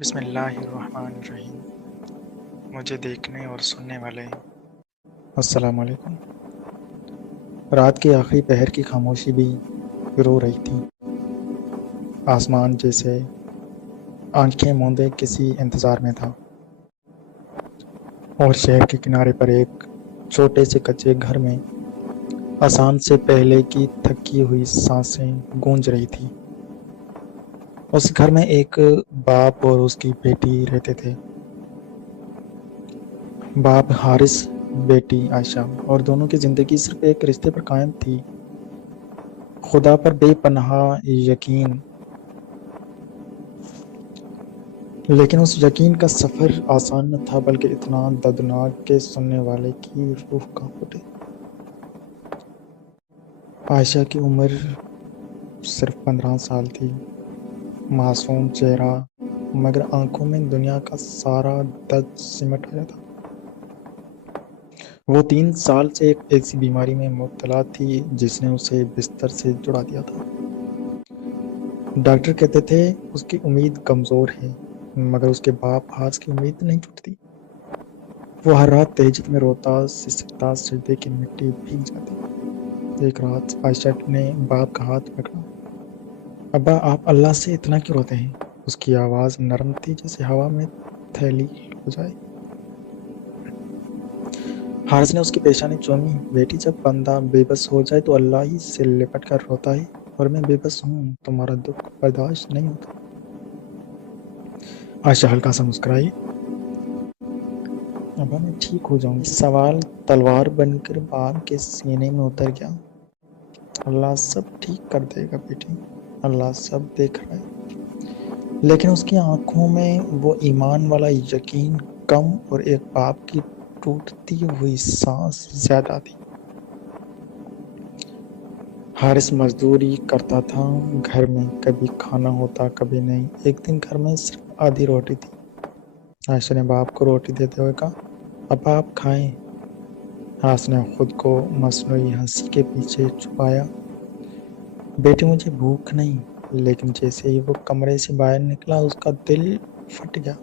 بسم اللہ الرحمن الرحیم۔ مجھے دیکھنے اور سننے والے السلام علیکم۔ رات کی آخری پہر کی خاموشی بھی رو رہی تھی۔ آسمان جیسے آنکھیں موندے کسی انتظار میں تھا، اور شہر کے کنارے پر ایک چھوٹے سے کچے گھر میں اذان سے پہلے کی تھکی ہوئی سانسیں گونج رہی تھی۔ اس گھر میں ایک باپ اور اس کی بیٹی رہتے تھے۔ باپ حارث، بیٹی عائشہ، اور دونوں کی زندگی صرف ایک رشتے پر قائم تھی، خدا پر بے پناہ یقین۔ لیکن اس یقین کا سفر آسان نہ تھا، بلکہ اتنا دردناک کہ سننے والے کی روح کانپ اٹھے۔ عائشہ کی عمر صرف 15 سال تھی، معصوم چہرہ، مگر آنکھوں میں دنیا کا سارا درد سمٹ آیا تھا۔ وہ 3 سال سے ایک ایسی بیماری میں مبتلا تھی جس نے اسے بستر سے جڑا دیا تھا۔ ڈاکٹر کہتے تھے اس کی امید کمزور ہے، مگر اس کے باپ حارث کی امید نہیں ٹوٹتی۔ وہ ہر رات تہجد میں روتا سسکتا، سجدے کی مٹی بھیگ جاتی۔ ایک رات عائشہ نے باپ کا ہاتھ پکڑا۔ ابا، آپ اللہ سے اتنا کیوں روتے ہیں؟ اس کی آواز نرم تھی جیسے ہوا میں تھلیل ہو جائے۔ حارث نے اس کی پیشانی چومی۔ بیٹی، جب بندہ بے بس ہو جائے تو اللہ ہی سے لپٹ کر روتا ہے، اور میں بے بس ہوں، تمہارا دکھ برداشت نہیں ہوتا۔ عائشہ ہلکا سا مسکرائی۔ ابا، میں ٹھیک ہو جاؤں گی۔ سوال تلوار بن کر باپ کے سینے میں اتر گیا۔ اللہ سب ٹھیک کر دے گا بیٹی، اللہ سب دیکھ رہا ہے۔ لیکن اس کی آنکھوں میں وہ ایمان والا یقین کم اور ایک باپ کی ٹوٹتی ہوئی سانس زیادہ تھی۔ حارث مزدوری کرتا تھا گھر میں، کبھی کھانا ہوتا کبھی نہیں۔ ایک دن گھر میں صرف آدھی روٹی تھی۔ عائشہ نے باپ کو روٹی دیتے ہوئے کہا، ابا آپ کھائیں۔ حارث نے خود کو مصنوعی ہنسی کے پیچھے چھپایا۔ بیٹی، مجھے بھوک نہیں۔ لیکن جیسے ہی وہ کمرے سے باہر نکلا اس کا دل پھٹ گیا،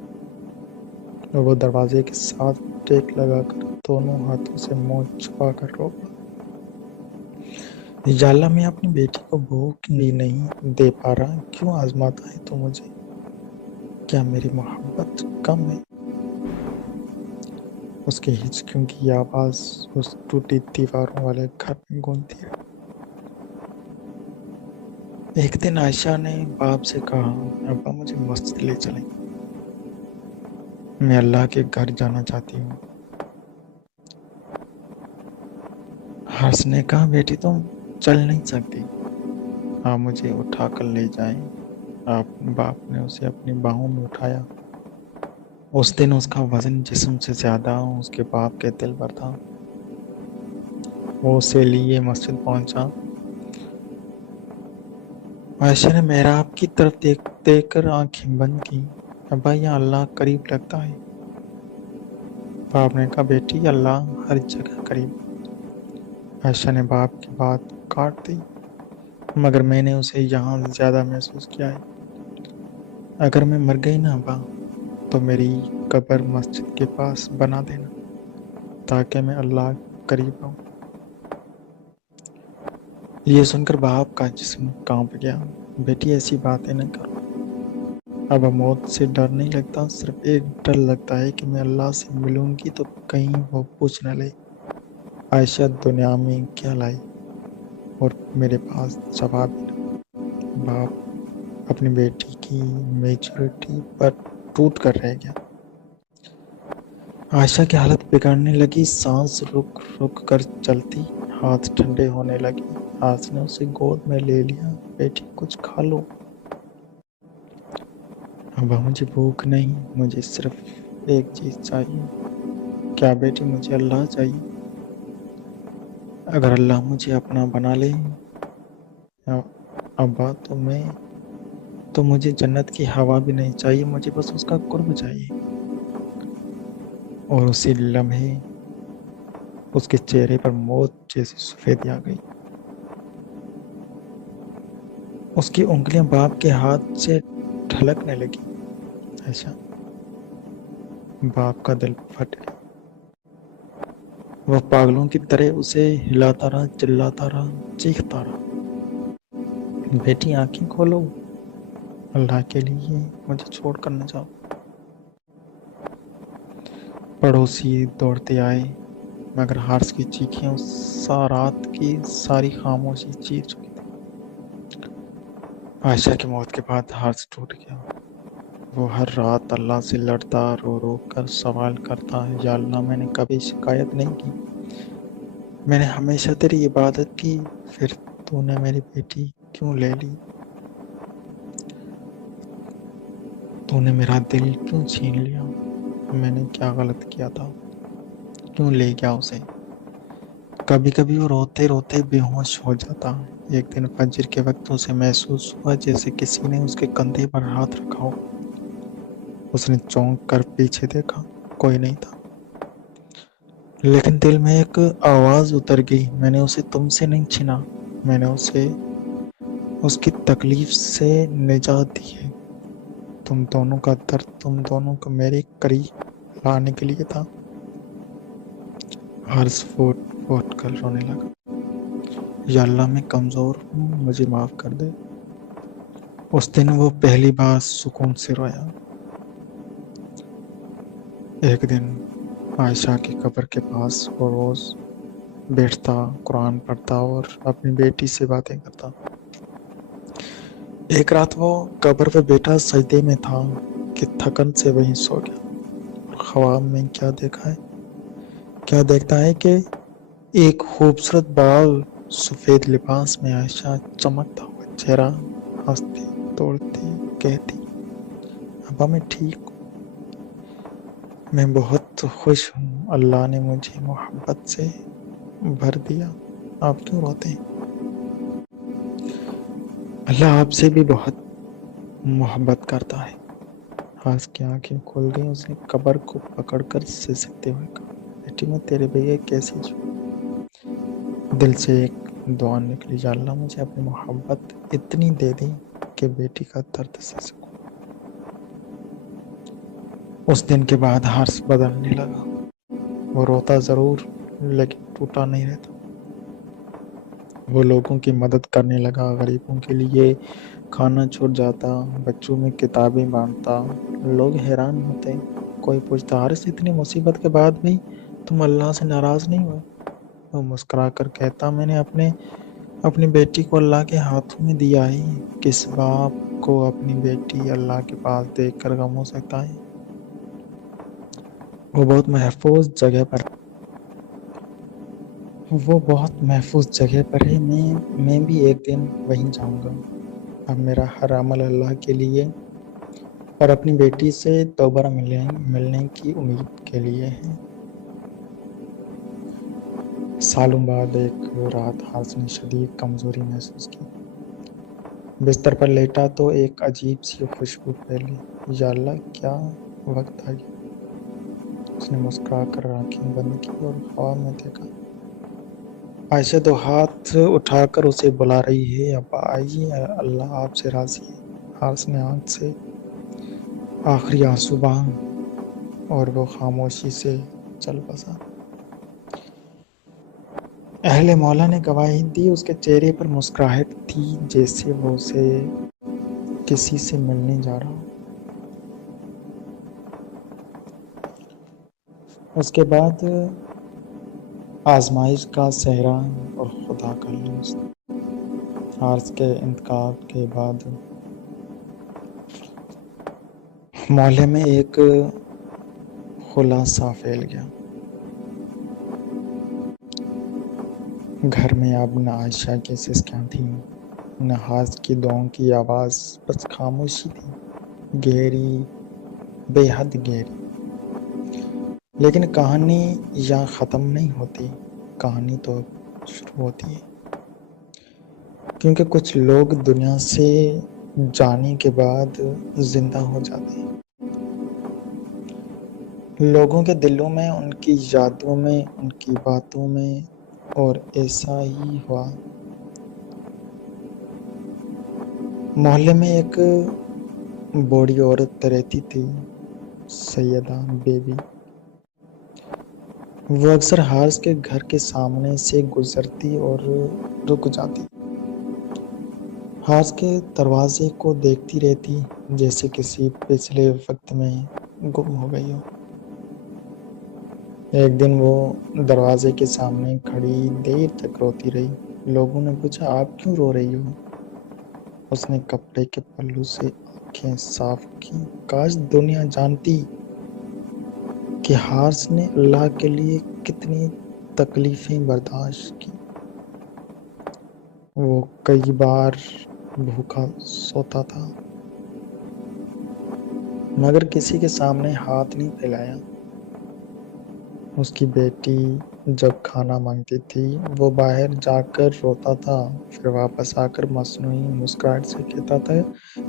اور وہ دروازے کے ساتھ ٹیک لگا کر دونوں ہاتھوں سے منہ چھپا کر رو پڑا۔ یا اللہ، میں اپنی بیٹی کو بھوک بھی نہیں دے پا رہا، کیوں آزماتا ہے تو مجھے؟ کیا میری محبت کم ہے؟ اس کی ہچکیوں کی آواز اس ٹوٹی دیواروں والے گھر میں گونجتی رہی۔ ایک دن عائشہ نے باپ سے کہا، ابا مجھے مسجد لے چلیں، میں اللہ کے گھر جانا چاہتی ہوں۔ حارث نے کہا، بیٹی تم چل نہیں سکتی، آپ مجھے اٹھا کر لے جائیں۔ باپ نے اسے اپنی باہوں میں اٹھایا۔ اس دن اس کا وزن جسم سے زیادہ اس کے باپ کے دل پر تھا۔ وہ اسے لیے مسجد پہنچا۔ عائشہ نے محراب کی طرف دیکھ کر آنکھیں بند کی۔ ابا، یہاں اللہ قریب لگتا ہے۔ باپ نے کہا، بیٹی اللہ ہر جگہ قریب۔ عائشہ نے باپ کی بات کاٹ دی، مگر میں نے اسے یہاں زیادہ محسوس کیا ہے۔ اگر میں مر گئی نا ابا، تو میری قبر مسجد کے پاس بنا دینا، تاکہ میں اللہ قریب آؤں۔ یہ سن کر باپ کا جسم کانپ گیا۔ بیٹی ایسی باتیں نہ کرو، اب موت سے ڈر نہیں لگتا، صرف ایک ڈر لگتا ہے کہ میں اللہ سے ملوں گی تو کہیں وہ پوچھ نہ لے، عائشہ دنیا میں کیا لائی، اور میرے پاس جواب ہی نہ۔ باپ اپنی بیٹی کی میچورٹی پر ٹوٹ کر رہ گیا۔ عائشہ کی حالت بگڑنے لگی، سانس رک رک کر چلتی، ہاتھ ٹھنڈے ہونے لگے۔ حارث نے اسے گود میں لے لیا۔ بیٹی کچھ کھا لو۔ ابا مجھے بھوک نہیں، مجھے صرف ایک چیز چاہیے۔ کیا بیٹی؟ مجھے اللہ چاہیے۔ اگر اللہ مجھے اپنا بنا لے ابا، تو مجھے جنت کی ہوا بھی نہیں چاہیے، مجھے بس اس کا قرب چاہیے۔ اور اسی لمحے اس کے چہرے پر موت جیسی سفیدی آ گئی۔ اس کی انگلیاں باپ کے ہاتھ سے ڈھلکنے لگی۔ عائشہ، باپ کا دل پھٹ گیا۔ وہ پاگلوں کی طرح اسے ہلاتا رہا، چلاتا رہا، چیختا رہا، بیٹی آنکھیں کھولو، اللہ کے لیے مجھے چھوڑ کر نہ جاؤ۔ پڑوسی دوڑتے آئے، مگر حارث کی چیخیں اس رات کی ساری خاموشی چیر چکی تھی۔ عائشہ کی موت کے بعد حارث ٹوٹ گیا۔ وہ ہر رات اللہ سے لڑتا، رو رو کر سوال کرتا، یا اللہ میں نے کبھی شکایت نہیں کی، میں نے ہمیشہ تیری عبادت کی، پھر تو نے میری بیٹی کیوں لے لی؟ تو نے میرا دل کیوں چھین لیا؟ میں نے کیا غلط کیا تھا؟ کیوں لے گیا اسے؟ کبھی کبھی وہ روتے روتے بے ہوش ہو جاتا۔ ایک دن فجر کے وقت اسے محسوس ہوا جیسے کسی نے اس کے کندھے پر ہاتھ رکھا ہو۔ اس نے چونک کر پیچھے دیکھا، کوئی نہیں تھا، لیکن دل میں ایک آواز اتر گئی، میں نے اسے تم سے نہیں چھینا، میں نے اسے اس کی تکلیف سے نجات دی ہے۔ تم دونوں کا درد تم دونوں کو میرے قریب لانے کے لیے تھا۔ حارث فوٹ فوٹ کر رونے لگا، یا اللہ میں کمزور ہوں، مجھے معاف کر دے۔ اس دن وہ پہلی بار سکون سے رویا۔ ایک دن عائشہ کی قبر کے پاس وہ روز بیٹھتا، قرآن پڑھتا اور اپنی بیٹی سے باتیں کرتا۔ ایک رات وہ قبر پہ بیٹا سجدے میں تھا کہ تھکن سے وہیں سو گیا، اور خواب میں کیا دیکھتا ہے کہ ایک خوبصورت باغ، سفید لباس میں عائشہ، چمکتا ہوا چہرہ، ہنستی توڑتی کہتی، ابا میں ٹھیک ہوں، میں بہت خوش ہوں، اللہ نے مجھے محبت سے بھر دیا۔ آپ کیوں روتے ہیں؟ اللہ آپ سے بھی بہت محبت کرتا ہے۔ حارث کی آنکھیں کھل گئیں، اس نے قبر کو پکڑ کر سسکتے ہوئے کہا، بیٹی میں تیرے بغیر کیسی جیوں؟ دل سے ایک دعا نکلی، یا اللہ مجھے اپنی محبت اتنی دے دی کہ بیٹی کا درد سہ سکوں۔ اس دن کے بعد حارث بدلنے لگا۔ وہ روتا ضرور لیکن ٹوٹا نہیں رہتا۔ وہ لوگوں کی مدد کرنے لگا، غریبوں کے لیے کھانا چھوڑ جاتا، بچوں میں کتابیں بانٹتا۔ لوگ حیران ہوتے، کوئی پوچھتا، حارث اتنی مصیبت کے بعد بھی تم اللہ سے ناراض نہیں ہوئے؟ وہ مسکرا کر کہتا، میں نے اپنی بیٹی کو اللہ کے ہاتھوں میں دیا ہے، کس باپ کو اپنی بیٹی اللہ کے پاس دیکھ کر غم ہو سکتا ہے؟ وہ بہت محفوظ جگہ پر ہے، میں بھی ایک دن وہیں جاؤں گا۔ اب میرا ہر عمل اللہ کے لیے اور اپنی بیٹی سے دوبارہ ملنے کی امید کے لیے ہے۔ سالوں بعد ایک رات حارث نے شدید کمزوری محسوس کی۔ بستر پر لیٹا تو ایک عجیب سی خوشبو پھیلی، یا اللہ کیا وقت آ گیا۔ اس نے مسکرا کر آنکھیں بند کی اور خواب میں دیکھا، عائشہ دو ہاتھ اٹھا کر اسے بلا رہی ہے، ابا آئیے، اللہ آپ سے راضی ہے۔ حارث نے آنکھ سے آخری آنسو بہا اور وہ خاموشی سے چل بسا۔ اہل مولا نے گواہی دی، اس کے چہرے پر مسکراہٹ تھی جیسے وہ اسے کسی سے ملنے جا رہا ہو۔ اس کے بعد آزمائش کا صحرا اور خدا کا لفظ۔ حارث کے انتقال کے بعد محلے میں ایک خلاصہ پھیل گیا۔ گھر میں اب نہ عائشہ کی سسکیاں تھیں، نہ حارث کی دعاؤں کی آواز، بس خاموشی تھی، گہری، بے حد گہری۔ لیکن کہانی یہاں ختم نہیں ہوتی، کہانی تو شروع ہوتی ہے، کیونکہ کچھ لوگ دنیا سے جانے کے بعد زندہ ہو جاتے ہیں، لوگوں کے دلوں میں، ان کی یادوں میں، ان کی باتوں میں، اور ایسا ہی ہوا۔ محلے میں ایک بوڑھی عورت رہتی تھی، سیدہ بیوی۔ وہ اکثر حارث کے گھر کے سامنے سے گزرتی اور رک جاتی، حارث کے دروازے کو دیکھتی رہتی جیسے کسی پچھلے وقت میں گم ہو گئی ہو۔ ایک دن وہ دروازے کے سامنے کھڑی دیر تک روتی رہی۔ لوگوں نے پوچھا، آپ کیوں رو رہی ہو؟ اس نے کپڑے کے پلو سے آنکھیں صاف کی۔ کاش دنیا جانتی کہ حارث نے اللہ کے لیے کتنی تکلیفیں برداشت کی۔ وہ کئی بار بھوکا سوتا تھا مگر کسی کے سامنے ہاتھ نہیں پھیلایا۔ اس کی بیٹی جب کھانا مانگتی تھی وہ باہر جا کر روتا تھا، پھر واپس آ کر مصنوعی مسکراہٹ سے کہتا تھا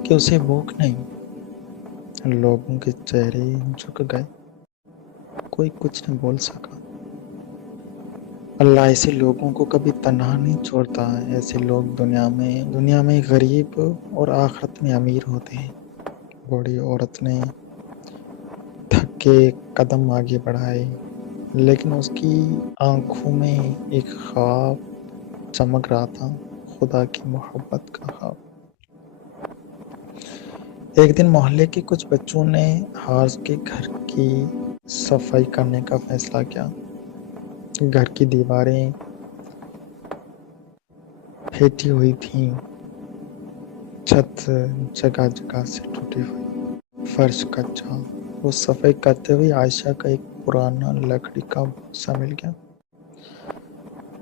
کہ اسے بھوک نہیں۔ لوگوں کے چہرے جھک گئے، کوئی کچھ نہ بول سکا۔ اللہ ایسے لوگوں کو کبھی تنہا نہیں چھوڑتا۔ ایسے لوگ دنیا میں غریب اور آخرت میں امیر ہوتے ہیں۔ بوڑھی عورت نے تھک کے قدم آگے بڑھائے، لیکن اس کی آنکھوں میں ایک خواب چمک رہا تھا، خدا کی محبت کا خواب۔ ایک دن محلے کے کچھ بچوں نے حارث کے گھر کی صفائی کرنے کا فیصلہ کیا۔ گھر کی دیواریں پھیٹی ہوئی تھیں، چھت جگہ جگہ سے ٹوٹی ہوئی، فرش کچا۔ وہ صفائی کرتے ہوئے عائشہ کا ایک پرانا لکڑی کا بکسہ مل گیا۔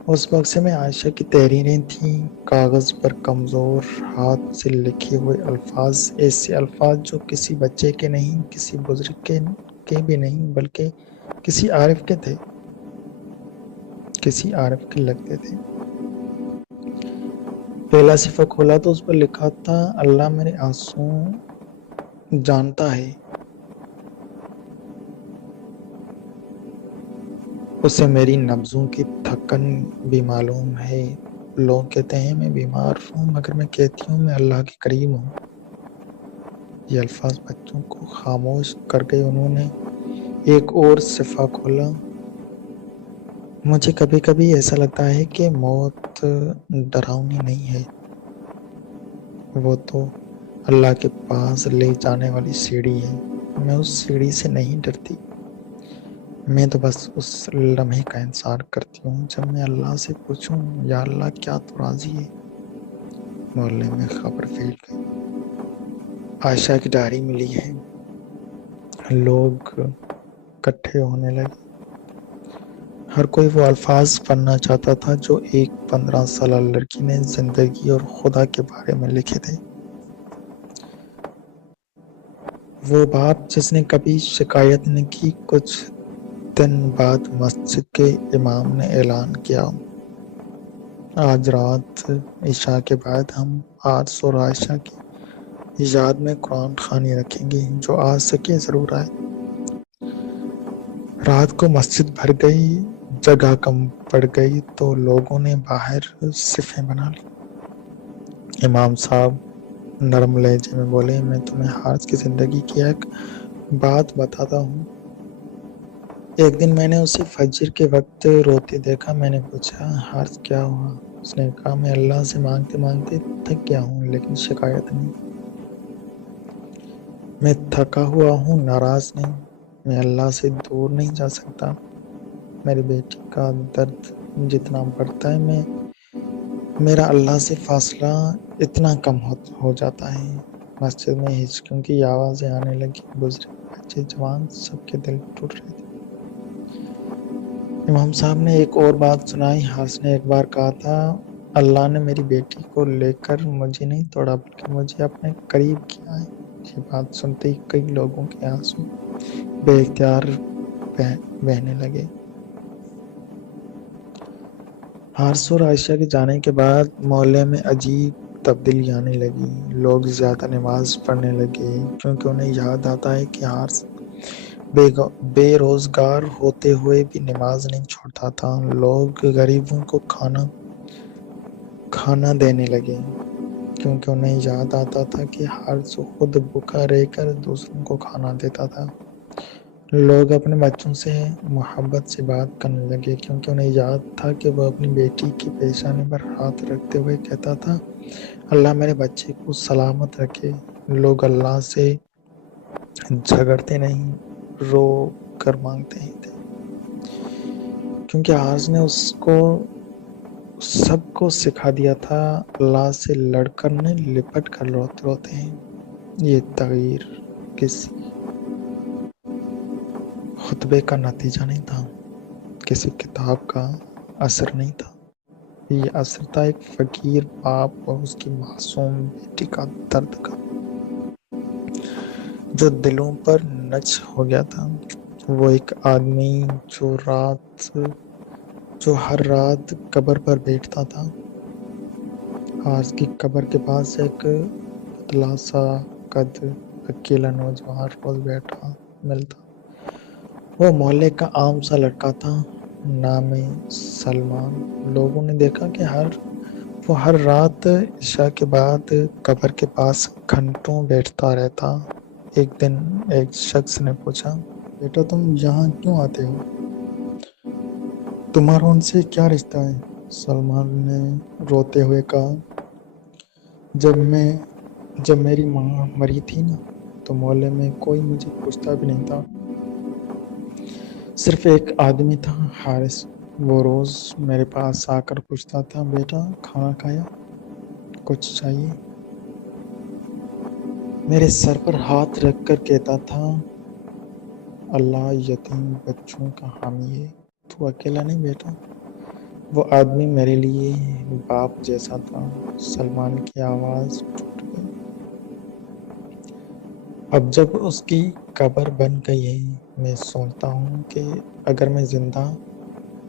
اس بکسے میں عائشہ کی تحریریں تھیں، کاغذ پر کمزور ہاتھ سے لکھے ہوئے الفاظ، ایسے الفاظ جو کسی بچے کے نہیں، کسی بزرگ کے بھی نہیں، بلکہ کسی عارف کے تھے، کسی عارف کے لگتے تھے۔ پہلا صفحہ کھولا تو اس پر لکھا تھا، اللہ میرے آنسو جانتا ہے، اسے میری نبضوں کی تھکن بھی معلوم ہے۔ لوگ کہتے ہیں میں بیمار ہوں، مگر میں کہتی ہوں میں اللہ کے قریب ہوں۔ یہ الفاظ بچوں کو خاموش کر گئے۔ انہوں نے ایک اور صفحہ کھولا۔ مجھے کبھی کبھی ایسا لگتا ہے کہ موت ڈراؤنی نہیں ہے، وہ تو اللہ کے پاس لے جانے والی سیڑھی ہے۔ میں اس سیڑھی سے نہیں ڈرتی، میں تو بس اس لمحے کا انتظار کرتی ہوں جب میں اللہ سے پوچھوں، یا اللہ کیا تو راضی ہے؟ محلے میں خبر پھیل گئی، عائشہ کی ڈائری ملی ہے۔ لوگ اکٹھے ہونے لگے، ہر کوئی وہ الفاظ پڑھنا چاہتا تھا جو ایک 15 سالہ لڑکی نے زندگی اور خدا کے بارے میں لکھے تھے۔ وہ باپ جس نے کبھی شکایت نہ کی۔ کچھ دن بعد مسجد کے امام نے اعلان کیا، آج رات عشاء کے بعد ہم حارث اور عائشہ کی یاد میں قرآن خوانی رکھیں گے، جو آ سکے ضرور آئے۔ رات کو مسجد بھر گئی، جگہ کم پڑ گئی تو لوگوں نے باہر صفیں بنا لی۔ امام صاحب نرم لہجے میں بولے، میں تمہیں حارث کی زندگی کی ایک بات بتاتا ہوں۔ ایک دن میں نے اسے فجر کے وقت روتے دیکھا۔ میں نے پوچھا، حارث کیا ہوا؟ اس نے کہا، میں اللہ سے مانگتے مانگتے تھک گیا ہوں، لیکن شکایت نہیں۔ میں تھکا ہوا ہوں، ناراض نہیں۔ میں اللہ سے دور نہیں جا سکتا۔ میری بیٹی کا درد جتنا بڑھتا ہے میرا اللہ سے فاصلہ اتنا کم ہو جاتا ہے۔ مسجد میں ہچکیوں کی آوازیں آنے لگی، بزرگ بچے جوان سب کے دل ٹوٹ رہے تھے۔ امام صاحب نے ایک اور بات سنائی۔ حارث نے ایک بار کہا تھا، اللہ نے میری بیٹی کو لے کر مجھے نہیں توڑا بلکہ مجھے اپنے قریب کیا ہے۔ یہ بات سنتے ہی کئی لوگوں کے آنسو بے اختیار بہنے لگے۔ حارث اور عائشہ کے جانے کے بعد محلے میں عجیب تبدیلی آنے لگی۔ لوگ زیادہ نماز پڑھنے لگے کیونکہ انہیں یاد آتا ہے کہ حارث بے روزگار ہوتے ہوئے بھی نماز نہیں چھوڑتا تھا۔ لوگ غریبوں کو کھانا دینے لگے کیونکہ انہیں یاد آتا تھا کہ حارث خود بھوکا رہ کر دوسروں کو کھانا دیتا تھا۔ لوگ اپنے بچوں سے محبت سے بات کرنے لگے کیونکہ انہیں یاد تھا کہ وہ اپنی بیٹی کی پیشانی پر ہاتھ رکھتے ہوئے کہتا تھا، اللہ میرے بچے کو سلامت رکھے۔ لوگ اللہ سے جھگڑتے نہیں، رو کر مانگتے ہی تھے، کیونکہ آج نے اس کو سب کو سکھا دیا تھا، اللہ سے لڑ کر نہیں لپٹ کر روتے ہیں۔ یہ تغیر کسی خطبے کا نتیجہ نہیں تھا، کسی کتاب کا اثر نہیں تھا، یہ اثر تھا ایک فقیر باپ اور اس کی معصوم بیٹی کا درد کا، جو دلوں پر نچ ہو گیا تھا۔ وہ ایک آدمی جو ہر رات قبر پر بیٹھتا تھا۔ آج کی قبر کے پاس ایک پتلا سا قد اکیلا نوجوان روز بیٹھا ملتا۔ وہ محلے کا عام سا لڑکا تھا، نام سلمان۔ لوگوں نے دیکھا کہ وہ ہر رات عشاء کے بعد قبر کے پاس گھنٹوں بیٹھتا رہتا۔ ایک دن ایک شخص نے پوچھا، بیٹا تم یہاں کیوں آتے ہو؟ تمہارا ان سے کیا رشتہ ہے؟ سلمان نے روتے ہوئے کہا، جب میری ماں مری تھی نا تو محلے میں کوئی مجھے پوچھتا بھی نہیں تھا، صرف ایک آدمی تھا، حارث۔ وہ روز میرے پاس آ کر پوچھتا تھا، بیٹا کھانا کھایا؟ کچھ چاہیے؟ میرے سر پر ہاتھ رکھ کر کہتا تھا، اللہ یتیم بچوں کا حامی ہے، تو اکیلا نہیں بیٹا۔ وہ آدمی میرے لیے باپ جیسا تھا۔ سلمان کی آواز ٹوٹ گئی۔ اب جب اس کی قبر بن گئی ہے، میں سوچتا ہوں کہ اگر میں زندہ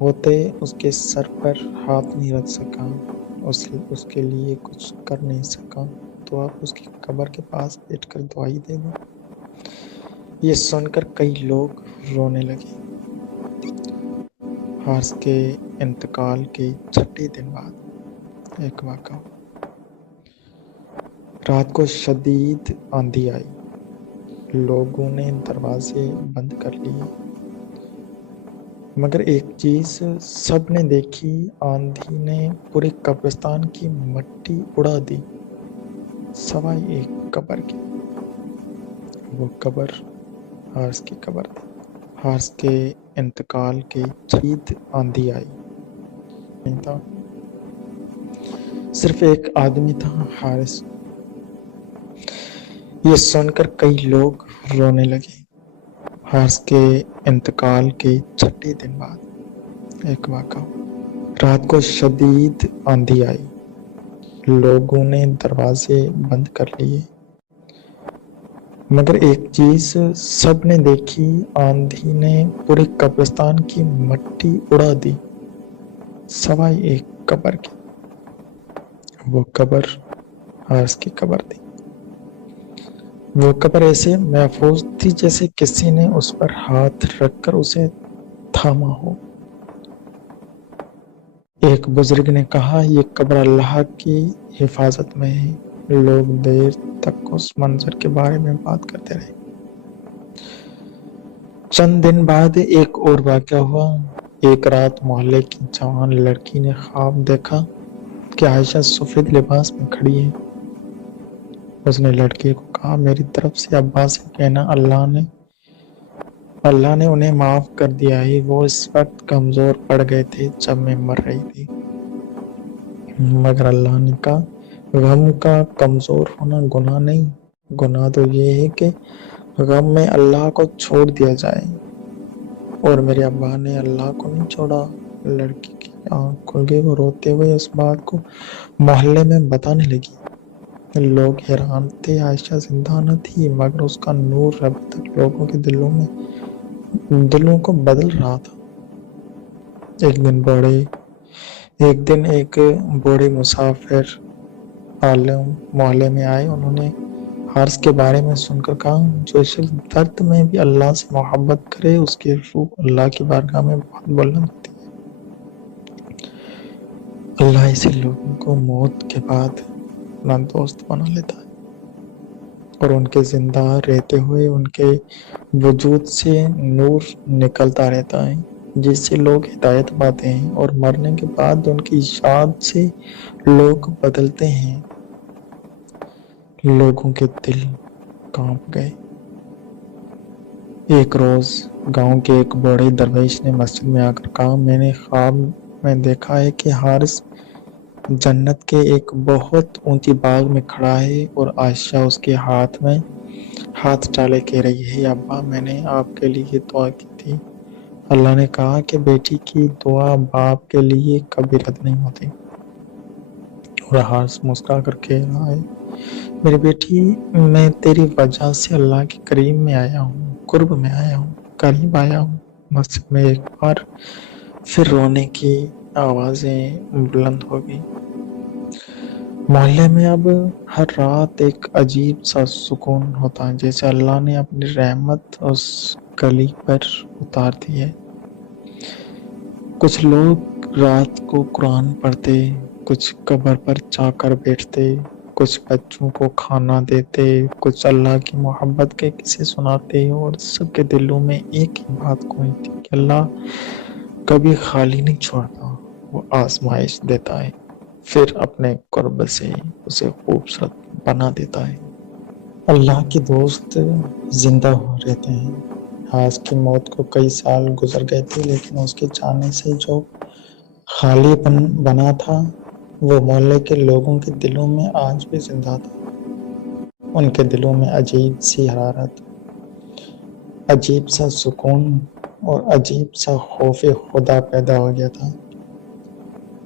ہوتے اس کے سر پر ہاتھ نہیں رکھ سکا، اس کے لیے کچھ کر نہیں سکا، تو آپ اس کی قبر کے پاس بیٹھ کر دعائی دے دو۔ یہ سن کر کئی لوگ رونے لگے۔ حارث کے انتقال کے 6 دن بعد ایک واقعہ ہوا۔ رات کو شدید آندھی آئی، لوگوں نے دروازے بند کر لیے، مگر ایک چیز سب نے دیکھی، آندھی نے پورے قبرستان کی مٹی اڑا دی سوائے ایک قبر کی۔ وہ قبر حارث کی قبر تھی۔ حارث کے انتقال کے 6 آندھی آئی، نہیں تھا، صرف ایک آدمی تھا، حارث۔ یہ سن کر کئی لوگ رونے لگے۔ حارث کے انتقال کے 6 دن بعد ایک واقعہ ہوا۔ رات کو شدید آندھی آئی، لوگوں نے دروازے بند کر لیے، مگر ایک چیز سب نے دیکھی، آندھی نے پورے قبرستان کی مٹی اڑا دی سوائے ایک قبر کی۔ وہ قبر حارث کی قبر تھی۔ وہ قبر ایسے محفوظ تھی جیسے کسی نے اس پر ہاتھ رکھ کر اسے تھاما ہو۔ ایک بزرگ نے کہا، یہ قبر اللہ کی حفاظت میں ہے۔ لوگ دیر تک اس منظر کے بارے میں بات کرتے رہے۔ چند دن بعد ایک اور واقعہ ہوا۔ ایک رات محلے کی جوان لڑکی نے خواب دیکھا کہ عائشہ سفید لباس میں کھڑی ہے۔ اس نے لڑکی کو کہا، میری طرف سے ابا سے کہنا اللہ نے انہیں معاف کر دیا ہے، وہ اس وقت کمزور پڑ گئے تھے جب میں مر رہی تھی۔ مگر اللہ نے کہا، غم کا کمزور ہونا گناہ نہیں، گناہ تو یہ ہے کہ غم میں اللہ کو چھوڑ دیا جائے، اور میرے ابا نے اللہ کو نہیں چھوڑا۔ لڑکی کی آنکھ کھل گئی، وہ روتے ہوئے اس بات کو محلے میں بتانے لگی۔ لوگ حیران تھے، عائشہ زندہ نہ تھی، مگر اس کا نور ابھی تک لوگوں کے دلوں کو بدل رہا تھا۔ ایک دن ایک بوڑھے مسافر عالم محلے میں آئے۔ انہوں نے حارث کے بارے میں سن کر کہا، جو شخص درد میں بھی اللہ سے محبت کرے، اس کی روح اللہ کی بارگاہ میں بہت بلند ہوتی ہے۔ اللہ ایسے لوگوں کو موت کے بعد اپنا دوست بنا لیتا ہے۔ اور ان کے زندہ رہتے ہوئے ان کے وجود سے نور نکلتا رہتا ہے، جس سے لوگ ہدایت پاتے ہیں، اور مرنے کے بعد ان کی یاد سے لوگ بدلتے ہیں۔ لوگوں کے دل کانپ گئے۔ ایک روز گاؤں کے ایک بوڑھے درویش نے مسجد میں آ کر کہا، میں نے خواب میں دیکھا ہے کہ حارث جنت کے ایک بہت اونچی باغ میں کھڑا ہے اور عائشہ اس کے ہاتھ میں ہاتھ ڈالے کہہ رہی ہے، ابا میں نے آپ کے لیے دعا کی تھی۔ اللہ نے کہا کہ بیٹی کی دعا باپ کے لیے کبھی رد نہیں ہوتی۔ اور حارث مسکرا کر کہہ رہا ہے، میری بیٹی میں تیری وجہ سے اللہ کے قریب میں آیا ہوں، قرب میں آیا ہوں، قریب آیا ہوں۔ مسجد میں ایک بار پھر رونے کی آوازیں بلند ہو گئی۔ محلے میں اب ہر رات ایک عجیب سا سکون ہوتا ہے، جیسے اللہ نے اپنی رحمت اس گلی پر اتار دی ہے۔ کچھ لوگ رات کو قرآن پڑھتے، کچھ قبر پر جا کر بیٹھتے، کچھ بچوں کو کھانا دیتے، کچھ اللہ کی محبت کے قصے سناتے، اور سب کے دلوں میں ایک ہی بات گونجتی کہ اللہ کبھی خالی نہیں چھوڑتا، وہ آزمائش دیتا ہے، پھر اپنے قرب سے اسے خوبصورت بنا دیتا ہے۔ اللہ کے دوست زندہ ہو رہتے ہیں۔ آج کی موت کو کئی سال گزر گئے تھے، لیکن اس کے جانے سے جو خالی پن بنا تھا وہ محلے کے لوگوں کے دلوں میں آج بھی زندہ تھا۔ ان کے دلوں میں عجیب سی حرارت، عجیب سا سکون اور عجیب سا خوف خدا پیدا ہو گیا تھا۔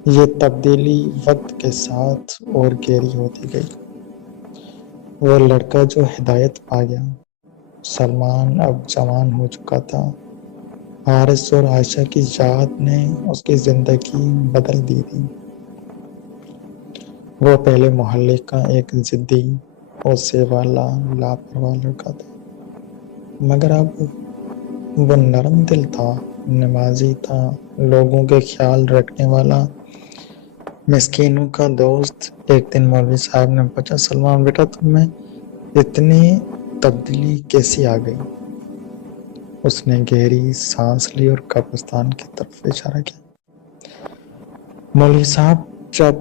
یہ تبدیلی وقت کے ساتھ اور گہری ہوتی گئی۔ وہ لڑکا جو ہدایت پا گیا، سلمان اب جوان ہو چکا تھا۔ حارث اور عائشہ کی یاد نے اس کی زندگی بدل دی تھی۔ وہ پہلے محلے کا ایک ضدی، غصے والا، لاپرواہ لڑکا تھا، مگر اب وہ نرم دل تھا، نمازی تھا، لوگوں کے خیال رکھنے والا، مسکینوں کا دوست۔ ایک دن مولوی صاحب نے پوچھا، سلمان بیٹا تم میں اتنی تبدیلی کیسی آ گئی؟ اس نے گہری سانس لی اور قبرستان کی طرف اشارہ کیا۔ مولوی صاحب، جب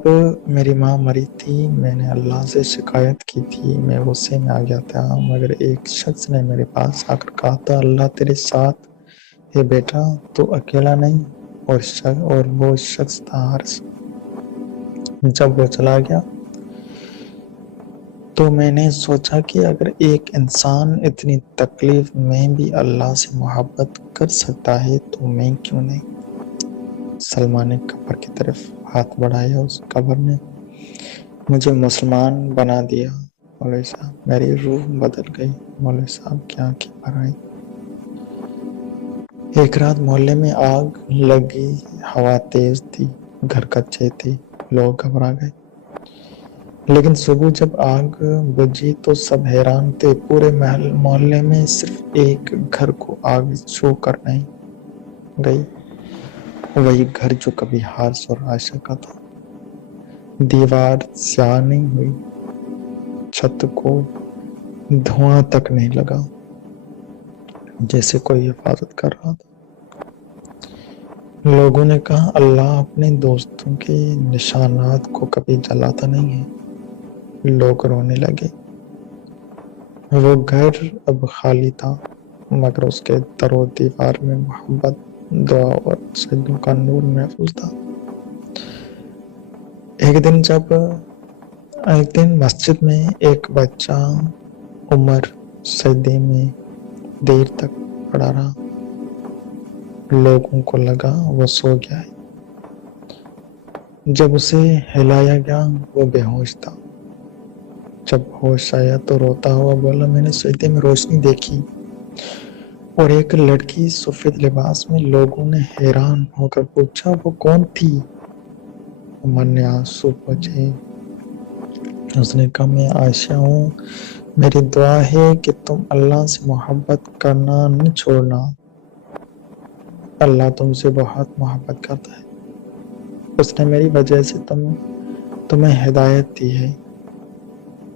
میری ماں مری تھی میں نے اللہ سے شکایت کی تھی، میں غصے میں آ گیا تھا، مگر ایک شخص نے میرے پاس آ کر کہا تھا، اللہ تیرے ساتھ ہے بیٹا، تو اکیلا نہیں۔ اور وہ شخص تھا حارث۔ جب وہ چلا گیا تو میں نے سوچا کہ اگر ایک انسان اتنی تکلیف میں بھی اللہ سے محبت کر سکتا ہے تو میں کیوں نہیں؟ سلمان نے قبر کی طرف ہاتھ بڑھایا۔ اس قبر نے مجھے مسلمان بنا دیا مولوی صاحب، میری روح بدل گئی۔ مولوی صاحب کی آنکھیں بھر آئیں۔ ایک رات محلے میں آگ لگی، ہوا تیز تھی، گھر کچے تھے، لوگ گھبرا گئے۔ لیکن صبح جب آگ بجھی تو سب حیران تھے۔ پورے محلے میں صرف ایک گھر کو آگ چھو کر نہیں گئی، وہی گھر جو کبھی حارث اور عائشہ کا تھا۔ دیوار سیاہ نہیں ہوئی، چھت کو دھواں تک نہیں لگا، جیسے کوئی حفاظت کر رہا تھا۔ لوگوں نے کہا، اللہ اپنے دوستوں کے نشانات کو کبھی جلاتا نہیں ہے۔ لوگ رونے لگے۔ وہ گھر اب خالی تھا، مگر اس کے در و دیوار میں محبت، دعا اور سجدوں کا نور محفوظ تھا۔ ایک دن مسجد میں ایک بچہ عمر سجدے میں دیر تک پڑا رہا۔ لوگوں کو لگا وہ سو گیا ہے۔ جب اسے ہلایا گیا وہ بے ہوش تھا۔ جب ہوش آیا تو روتا ہوا بولا، میں نے سجدے میں روشنی دیکھی اور ایک لڑکی سفید لباس میں۔ لوگوں نے حیران ہو کر پوچھا، وہ کون تھی؟ عمر نے آنسو پوچھے۔ اس نے کہا، میں عائشہ ہوں، میری دعا ہے کہ تم اللہ سے محبت کرنا نہ چھوڑنا، اللہ تم سے بہت محبت کرتا ہے، اس نے میری وجہ سے تمہیں ہدایت دی ہے۔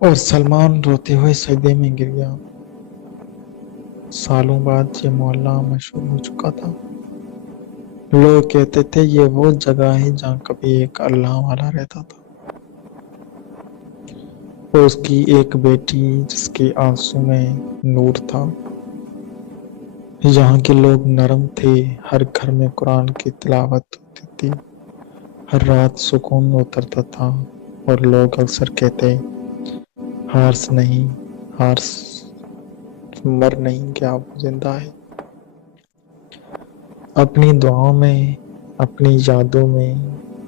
اور سلمان روتے ہوئے سجدے میں گر گیا۔ سالوں بعد یہ محلہ مشہور ہو چکا تھا۔ لوگ کہتے تھے یہ وہ جگہ ہے جہاں کبھی ایک اللہ والا رہتا تھا، اور اس کی ایک بیٹی جس کے آنسوں میں نور تھا۔ یہاں کے لوگ نرم تھے، ہر گھر میں قرآن کی تلاوت ہوتی تھی، ہر رات سکون اترتا تھا، اور لوگ اکثر کہتے ہارس نہیں، ہارس مر نہیں گیا، وہ زندہ ہے۔ اپنی دعاؤں میں، اپنی یادوں میں،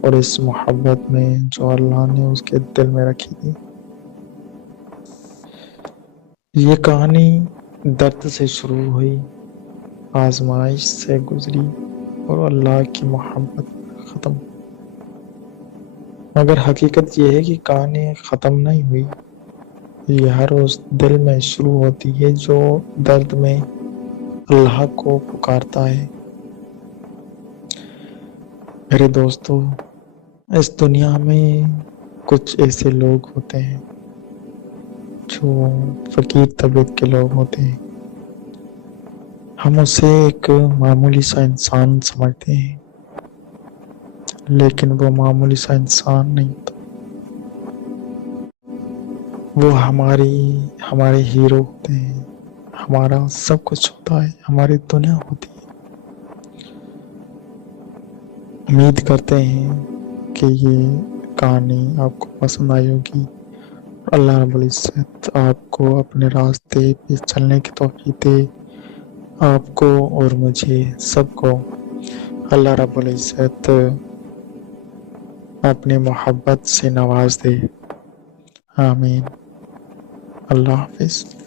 اور اس محبت میں جو اللہ نے اس کے دل میں رکھی تھی۔ یہ کہانی درد سے شروع ہوئی، آزمائش سے گزری، اور اللہ کی محبت میں ختم ہوئی۔ مگر حقیقت یہ ہے کہ کہانی ختم نہیں ہوئی، یہ ہر اس دل میں شروع ہوتی ہے جو درد میں اللہ کو پکارتا ہے۔ میرے دوستو، اس دنیا میں کچھ ایسے لوگ ہوتے ہیں جو فقیر طبیعت کے لوگ ہوتے ہیں۔ ہم اسے ایک معمولی سا انسان سمجھتے ہیں، لیکن وہ معمولی سا انسان نہیں ہوتا، وہ ہمارے ہیرو ہوتے ہیں، ہمارا سب کچھ ہوتا ہے، ہماری دنیا ہوتی ہے۔ امید کرتے ہیں کہ یہ کہانی آپ کو پسند آئی ہوگی۔ اللہ رب العزت آپ کو اپنے راستے پہ چلنے کی توفیق دے، آپ کو اور مجھے سب کو۔ اللہ رب العزت اپنی محبت سے نواز دے، آمین۔ اللہ حافظ۔